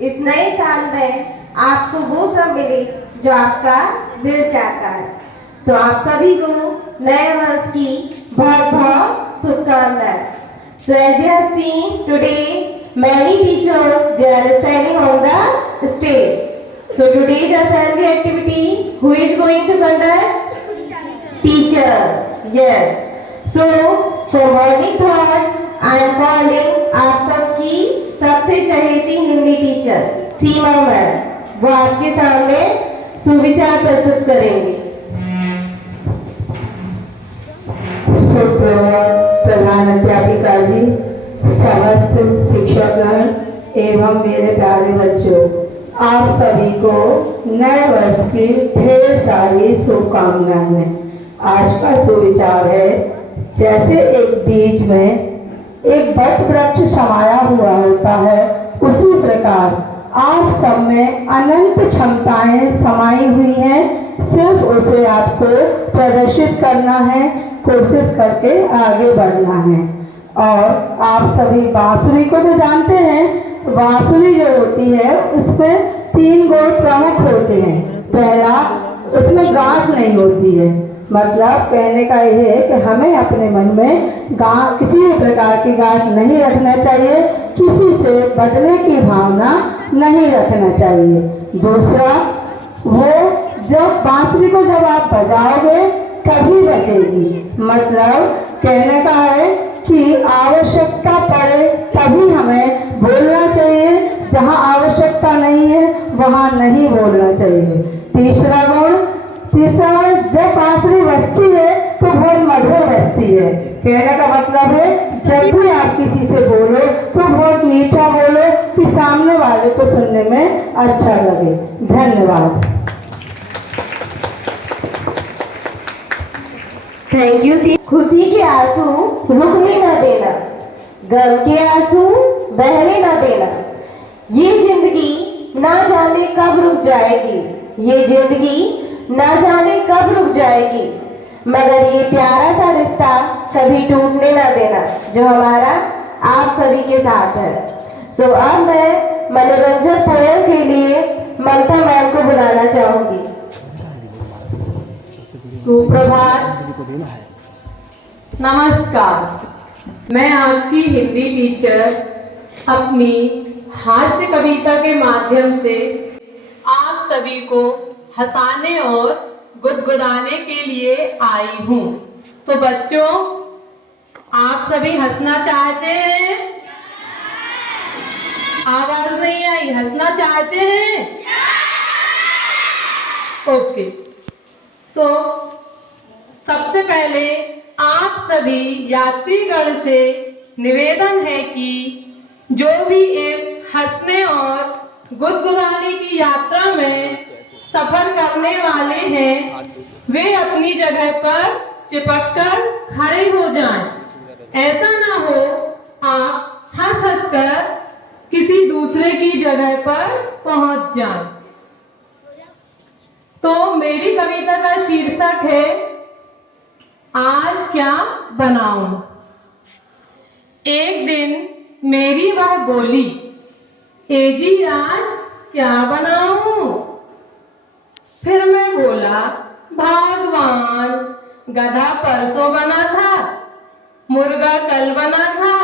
इस नए साल में आपको वो सब मिले जो आपका दिल चाहता है। सो आप सभी को नए वर्ष की बहुत बहुत शुभकामनाएं। So as you have seen today, many teachers they are standing on the stage. So today's assembly activity, who is going to conduct? Teacher. Yes. So for morning thought, I am calling आप सबकी सबसे चहेती Hindi teacher सीमा ma'am. वो आपके सामने सुविचार प्रस्तुत करेंगे। सुप्रभात प्रधान अध्यापिका जी, समस्त शिक्षकगण एवं मेरे प्यारे बच्चों, आप सभी को नए वर्ष की ढेर सारी शुभकामनाएं। आज का सुविचार है, जैसे एक बीज में एक वट वृक्ष समाया हुआ होता है, उसी प्रकार आप सब में अनंत क्षमताएं समाई हुई हैं। सिर्फ उसे आपको प्रदर्शित करना है, कोशिश करके आगे बढ़ना है। और आप सभी बांसुरी को तो जानते हैं। बांसुरी जो होती है उसमें 3 गुण प्रमुख होते हैं। पहला, उसमें गांठ नहीं होती है। मतलब कहने का यह है कि हमें अपने मन में किसी भी प्रकार की गांठ नहीं रखना चाहिए, किसी से बदले की भावना नहीं रखना चाहिए। दूसरा, वो जब बांसुरी को जब आप बजाओगे तभी बजेगी। मतलब कहने का है कि आवश्यकता पड़े तभी हमें बोलना चाहिए, जहाँ आवश्यकता नहीं है वहाँ नहीं बोलना चाहिए। तीसरा, जब बांसुरी बजती है तो बहुत मधुर बजती है। कहने का मतलब है, जब भी आप किसी से बोलो तो बहुत मीठा बोलो कि सामने वाले को सुनने में अच्छा लगे। धन्यवाद। Thank you. खुशी के आंसू रुकने न देना, गम के आंसू बहने न देना। ये जिंदगी ना जाने कब रुक जाएगी, ये जिंदगी ना जाने कब रुक जाएगी, मगर ये प्यारा सा रिश्ता कभी टूटने ना देना जो हमारा आप सभी के साथ है। सो अब मैं मनोरंजन पोएम के लिए ममता मैम को बुलाना चाहूंगी। सुप्रभात, नमस्कार। मैं आपकी हिंदी टीचर अपनी हास्य कविता के माध्यम से आप सभी को हंसाने और गुदगुदाने के लिए आई हूँ। तो बच्चों, आप सभी हंसना चाहते हैं? आवाज नहीं आई। हंसना चाहते हैं? ओके। तो सबसे पहले आप सभी यात्रीगण से निवेदन है कि जो भी इस हंसने और गुदगुदाने की यात्रा में सफर करने वाले हैं, वे अपनी जगह पर चिपककर खड़े हो जाएं। ऐसा ना हो आप हंस हंसकर किसी दूसरे की जगह पर पहुंच जाएं। तो मेरी कविता का शीर्षक है, आज क्या बनाऊं। एक दिन मेरी वह बोली, ए जी आज क्या बनाऊं। फिर मैं बोला, भगवान गधा परसों बना था, मुर्गा कल बना था,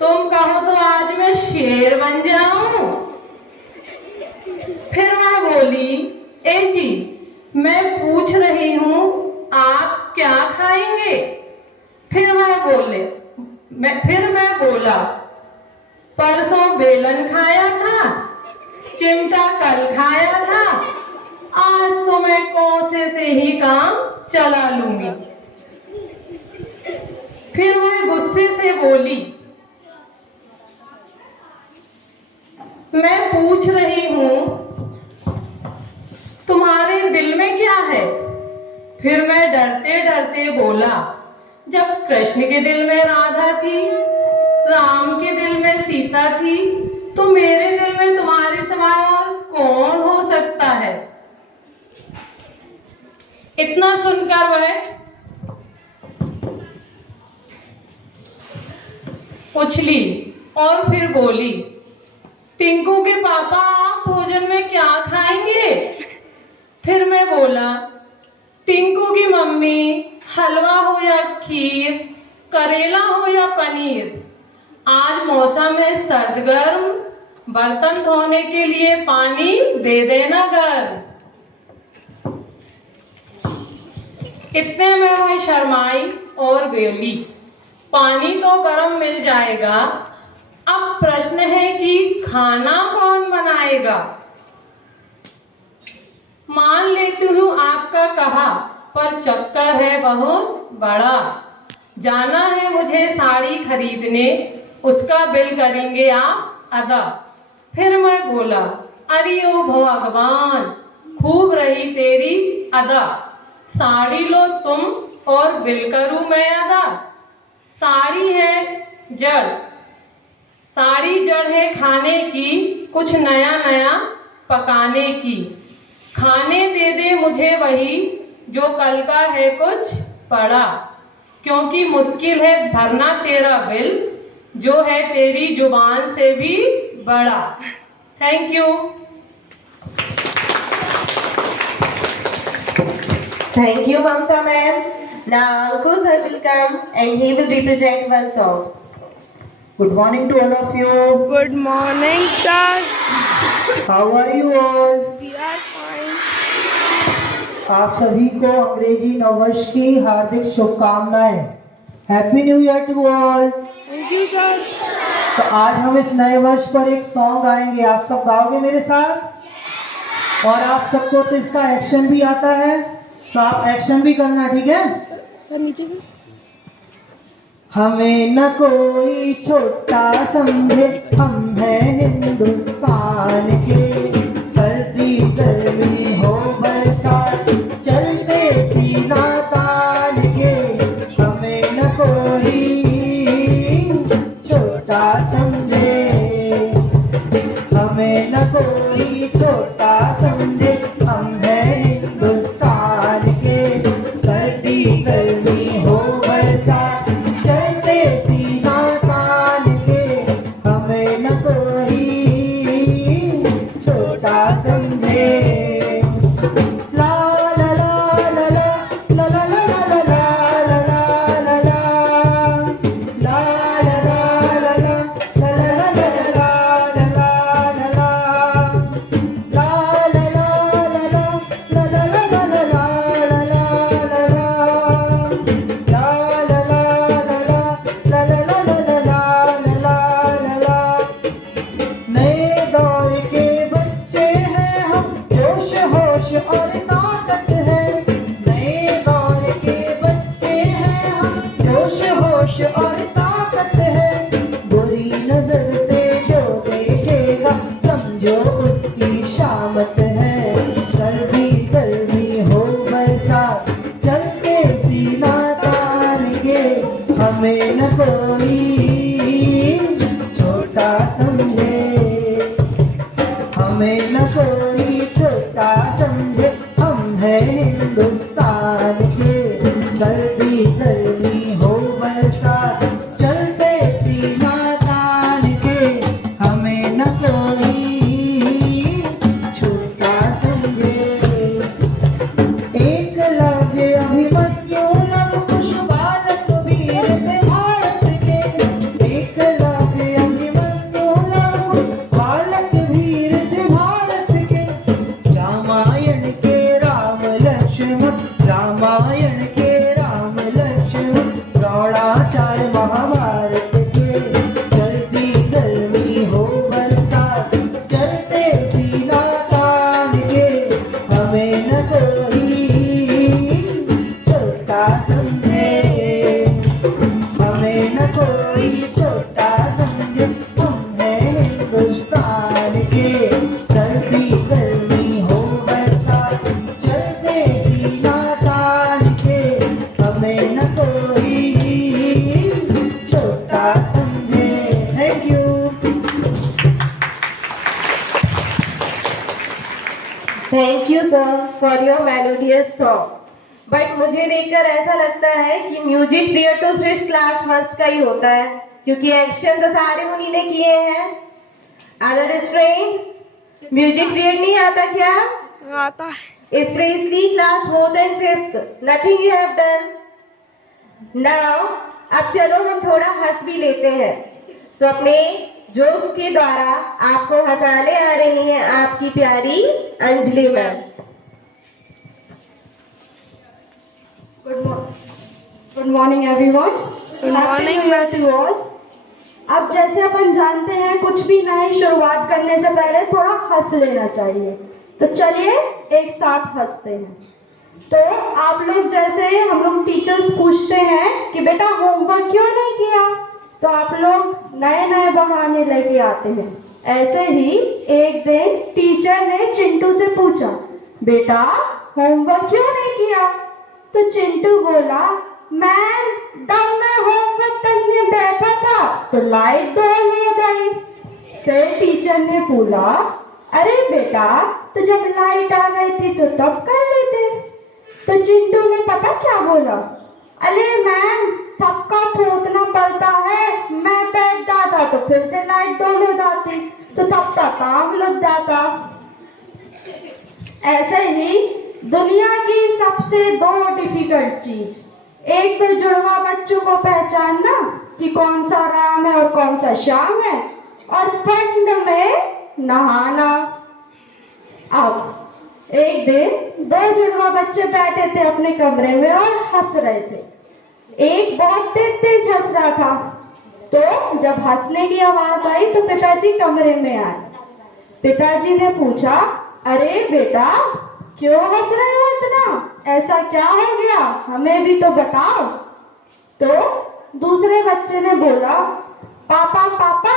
तुम कहो तो आज मैं शेर बन जाऊं। फिर मैं बोली, ए जी मैं पूछ रही हूं आप क्या खाएंगे। फिर मैं बोला, परसों बेलन खाया था, चिमटा कल खाया था, आज तो मैं कोसे से ही काम चला लूंगी। फिर मैं गुस्से से बोली, मैं पूछ रही हूं तुम्हारे दिल में क्या है। फिर मैं डरते डरते बोला, जब कृष्ण के दिल में राधा थी, राम के दिल में सीता थी, तो मेरे दिल में तुम्हारे सिवाय और कौन हो सकता है। इतना सुनकर वह उछली और फिर बोली, टिंकू के पापा आप भोजन में क्या खाएंगे? फिर मैं बोला, टिंकू की मम्मी हलवा हो या खीर, करेला हो या पनीर, आज मौसम है सर्द गर्म, बर्तन धोने के लिए पानी दे देना गर्म। इतने में वह शर्माई और बेली, पानी तो गर्म मिल जाएगा, अब प्रश्न है कि खाना कौन बनाएगा? मान लेती हूँ आपका कहा, पर चक्कर है बहुत बड़ा। जाना है मुझे साड़ी खरीदने, उसका बिल करेंगे आप अदा। फिर मैं बोला, अरे ओ भगवान, खूब रही तेरी अदा, साड़ी लो तुम और बिल करूं मैं अदा। साड़ी है जड़, साड़ी जड़ है खाने की, कुछ नया नया पकाने की। खाने दे दे मुझे वही, जो कल का है कुछ पड़ा, क्योंकि मुश्किल है भरना तेरा बिल, जो है तेरी जुबान से भी बड़ा। Thank you. Thank you, Mamta ma'am. Now Ankush will come and he will represent one song. Good morning to all of you. Good morning, sir. How are you all? We are fine. आप सभी को अंग्रेजी नववर्ष की हार्दिक शुभकामनाएं। Happy new year to all. Thank you, sir. तो आज हम इस नए वर्ष पर एक सॉन्ग गाएंगे, आप सब गाओगे मेरे साथ? और आप सबको तो इसका एक्शन भी आता है, तो आप एक्शन भी करना, ठीक है? सर नीचे से। हमें न कोई छोटा समझे, हम हैं हिंदुस्तान के, सर्दी गर्मी हो बरसात, चलते सीना तान के। हमें न कोई छोटा समझे, हमें न कोई छोटा समझे, हम हैं हिंदुस्तान के, सर्दी गर्मी हो बरसात, चलते सीना तान के। हमें न कोई छोटा समझे। ला ला ला ला ला ला ला ला ला ला ला ला ला नए दौर के बच्चे हैं हम, जोश होश और ताकत है। नए दौर के बच्चे हैं हम, जोश होश और ताकत है। बुरी नजर से जो देखेगा, समझो उसकी शामत है। सर्दी गर्मी हो बरसात, चलते सीना तान के। हमें न कोई छोटा समझे, हमें न कोई छोटा समझे, हम हैं हिंदुस्तान के, सर्दी गर्मी हो बरसात, चलते सीना तान के। हमें न कोई छोटा समझे। एकलव्य अभिमन्यु लव कुश बालक वीर थे भारत के। एकलव्य अभिमन्यु लव कुश बालक वीर थे भारत के। रामायण के राम लक्ष्मण, रामायण के राम लक्ष्मण, द्रोणाचार्य महाभारत के। सर्दी गर्मी हो बरसात, चलते सीना तान के। हमें न कोई छोटा समझे, हमें न कोई छोटा समझे, हम हैं हिंदुस्तान के, सर्दी गर्मी हो बरसात, चलते सीना तान के। हमें न कोई छोटा समझे। Thank you. Thank you sir for your melodious song. But मुझे देखकर ऐसा लगता है कि म्यूजिक पीरियड तो सिर्फ क्लास फर्स्ट का ही होता है, क्योंकि एक्शन तो सारे उन्हीं ने किए हैं। अदर स्टूडेंट्स म्यूजिक पीरियड नहीं आता क्या? आता है. Especially class 4th and 5th, nothing you have done. Now, अब चलो हम थोड़ा हंस भी लेते हैं. So अपने जोक्स के द्वारा आपको हंसाने आ रही हैं आपकी प्यारी Anjali ma'am. Good morning everyone. Good morning. Happy new year to all. अब जैसे अपन जानते हैं कुछ भी नई शुरुआत करने से पहले थोड़ा हंस लेना चाहिए. तो चलिए एक साथ हंसते हैं. तो आप लोग जैसे हम लोग टीचर्स पूछते हैं कि बेटा होमवर्क क्यों नहीं किया, तो आप लोग नए नए बहाने लेके आते हैं. ऐसे ही एक दिन टीचर ने चिंटू से पूछा, बेटा होमवर्क क्यों नहीं किया? तो चिंटू बोला, मैम तब मैं होमवर्क करने बैठा था तो लाइट ऑन हो गई. फिर टीचर ने बोला, अरे बेटा तो जब लाइट आ गई थी तो तब कर लेते. तो चिंटू ने पता क्या बोला, अरे मैम थक्का थोतना पड़ता है, मैं बैठ जाता तो फिर से लाइट ऑन हो जाती तो तब तक काम लग जाता. ऐसे ही दुनिया की सबसे 2 डिफिकल्ट चीज, एक तो जुड़वा बच्चों को पहचानना कि कौन सा राम है और कौन सा श्याम है, और ठंड में नहाना. अब एक दिन 2 जुड़वा बच्चे बैठे थे अपने कमरे में और हंस रहे थे. एक बहुत तेज हंस रहा था. तो जब हंसने की आवाज आई तो पिताजी कमरे में आए. पिताजी ने पूछा, अरे बेटा क्यों हंस रहे हो इतना, ऐसा क्या हो गया, हमें भी तो बताओ. तो दूसरे बच्चे ने बोला, पापा पापा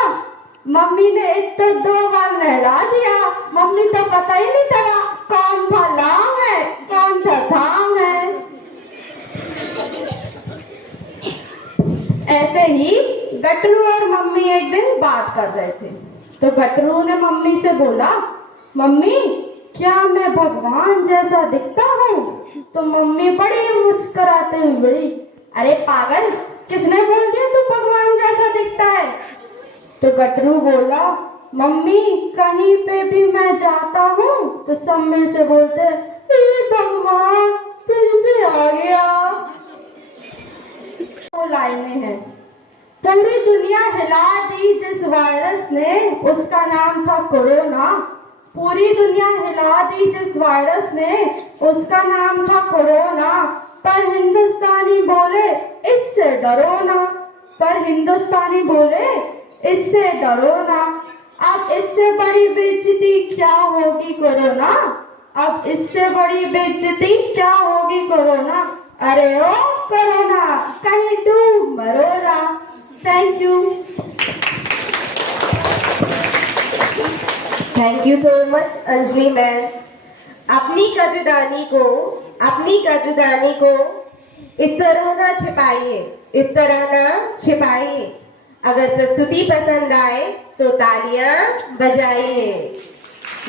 मम्मी ने तो 2 बार नहला दिया, मम्मी तो पता ही नहीं चला कौन था लाम है कौन था थाम है. ऐसे ही गटरू और मम्मी एक दिन बात कर रहे थे. तो गटरू ने मम्मी से बोला, मम्मी क्या मैं भगवान जैसा दिखता हूँ? तो मम्मी बड़ी मुस्कुराते हुए बोली, अरे पागल किसने बोल दिया तू भगवान जैसा दिखता है? तो गटरू बोला, मम्मी कहीं पे भी मैं जाता हूँ तो सब मेरे से बोलते हैं, हे भगवान फिर से आ गया. 2 लाइनें हैं. पूरी दुनिया हिला दी जिस वायरस ने, उसका नाम था कोरोना. पूरी दुनिया हिला दी जिस वायरस ने, उसका नाम था कोरोना. पर हिंदुस्तानी बोले इससे डरो ना, पर हिंदुस्तानी बोले इससे डरो ना. अब इससे बड़ी बेइज्जती क्या होगी कोरोना, अब इससे बड़ी बेइज्जती क्या होगी कोरोना. अरे ओ कोरोना कहीं डूब मरो ना. Thank you. Thank you so much Anjali ma'am. अपनी कदरदानी को इस तरह ना छिपाइए, इस तरह ना छिपाइए. अगर प्रस्तुति पसंद आए तो तालियां बजाइए.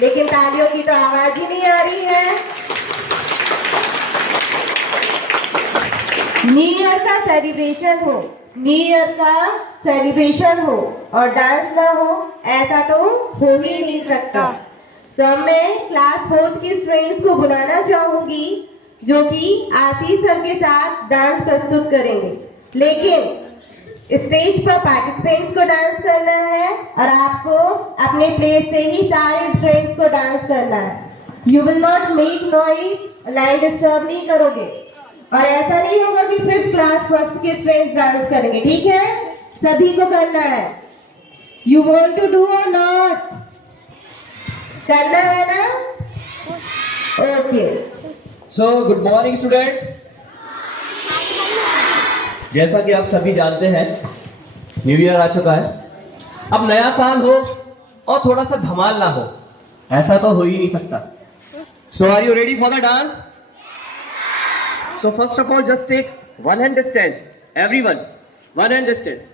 लेकिन तालियों की तो आवाज ही नहीं आ रही है. न्यू ईयर का सेलिब्रेशन हो और डांस ना हो, ऐसा तो हो ही नहीं सकता. सो मैं क्लास 4th की स्टूडेंट्स को बुलाना चाहूंगी जो कि आशीष सर के साथ डांस प्रस्तुत करेंगे. लेकिन स्टेज पर पार्टिसिपेंट्स को डांस करना है और आपको अपने प्लेस से ही सारे स्टूडेंट्स को डांस करना है. You will not make noise, line disturb नहीं करोगे. और ऐसा नहीं होगा कि सिर्फ क्लास 1st के स्टूडेंट्स डांस करेंगे, ठीक है? सभी को करना है. यू वांट टू डू और नॉट? करना है ना? Okay. So good morning students. जैसा कि आप सभी जानते हैं न्यू ईयर आ चुका है. अब नया साल हो और थोड़ा सा धमाल ना हो, ऐसा तो हो ही नहीं सकता. So are you ready for the dance? So first of all, just take 1 hand distance. Everyone, 1 hand distance.